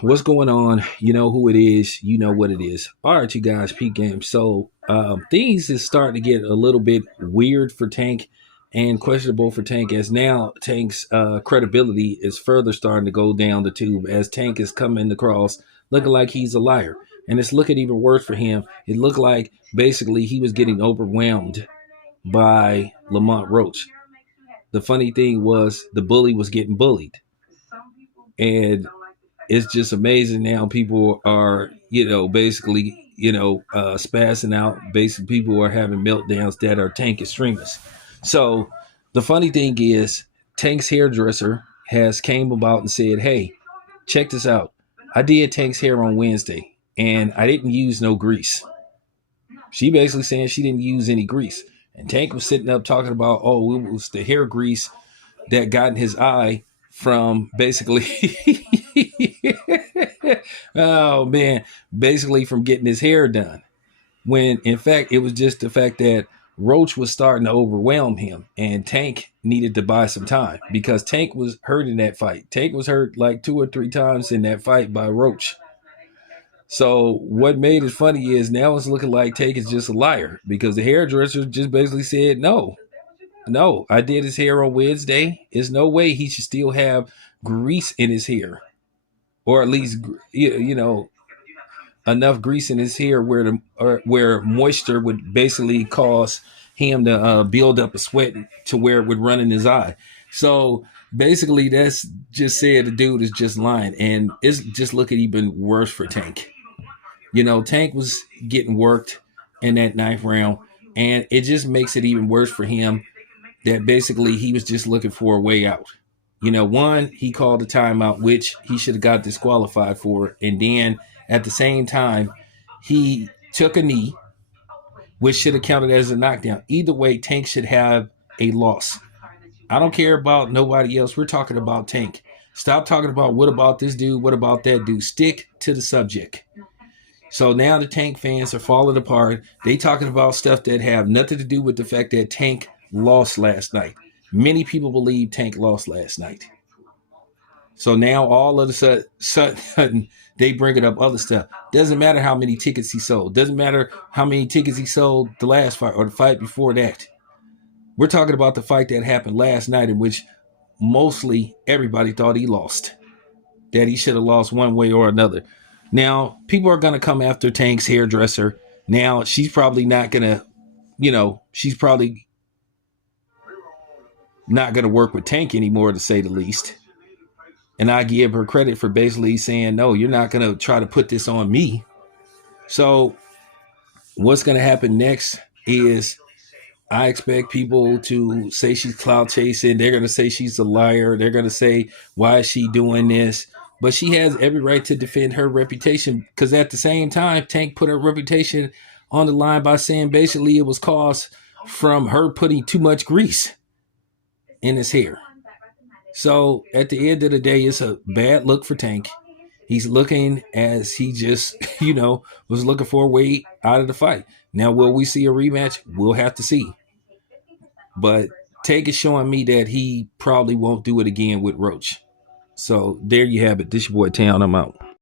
What's going on? You know who it is. You know what it is. All right, you guys, peak game. So things is starting to get a little bit weird for Tank and questionable for Tank as now Tank's credibility is further starting to go down the tube as Tank is coming across looking like he's a liar. And it's looking even worse for him. It looked like basically he was getting overwhelmed by Lamont Roach. The funny thing was the bully was getting bullied. And it's just amazing now people are, basically, spazzing out. Basically, people are having meltdowns that are Tank extremists. So the funny thing is Tank's hairdresser has came about and said, hey, check this out. I did Tank's hair on Wednesday and I didn't use no grease. She basically saying she didn't use any grease. And Tank was sitting up talking about, oh, it was the hair grease that got in his eye from basically oh man, basically from getting his hair done. When in fact it was just the fact that Roach was starting to overwhelm him and Tank needed to buy some time because Tank was hurt in that fight. Tank was hurt like 2 or 3 times in that fight by Roach. So what made it funny is now it's looking like Tank is just a liar because the hairdresser just basically said no, I did his hair on Wednesday. There's no way he should still have grease in his hair, or at least enough grease in his hair where moisture would basically cause him to build up a sweat to where it would run in his eye. So basically, that's just said the dude is just lying, and it's just looking even worse for Tank. Tank was getting worked in that ninth round, and it just makes it even worse for him that basically he was just looking for a way out. One, he called a timeout, which he should have got disqualified for. And then at the same time, he took a knee, which should have counted as a knockdown. Either way, Tank should have a loss. I don't care about nobody else. We're talking about Tank. Stop talking about what about this dude? What about that dude? Stick to the subject. So now the Tank fans are falling apart. They talking about stuff that have nothing to do with the fact that Tank lost last night. Many people believe Tank lost last night. So now all of a sudden they bringing up other stuff. Doesn't matter how many tickets he sold. Doesn't matter how many tickets he sold the last fight or the fight before that. We're talking about the fight that happened last night in which mostly everybody thought he lost. That he should have lost one way or another. Now, people are going to come after Tank's hairdresser. Now, she's probably not going to, she's probably not going to work with Tank anymore, to say the least. And I give her credit for basically saying, no, you're not going to try to put this on me. So what's going to happen next is I expect people to say she's clout chasing. They're going to say she's a liar. They're going to say, why is she doing this? But she has every right to defend her reputation because at the same time, Tank put her reputation on the line by saying basically it was caused from her putting too much grease in his hair. So at the end of the day, it's a bad look for Tank. He's looking as he just, was looking for a way out of the fight. Now, will we see a rematch? We'll have to see. But Tank is showing me that he probably won't do it again with Roach. So there you have it. This your boy Town. I'm out.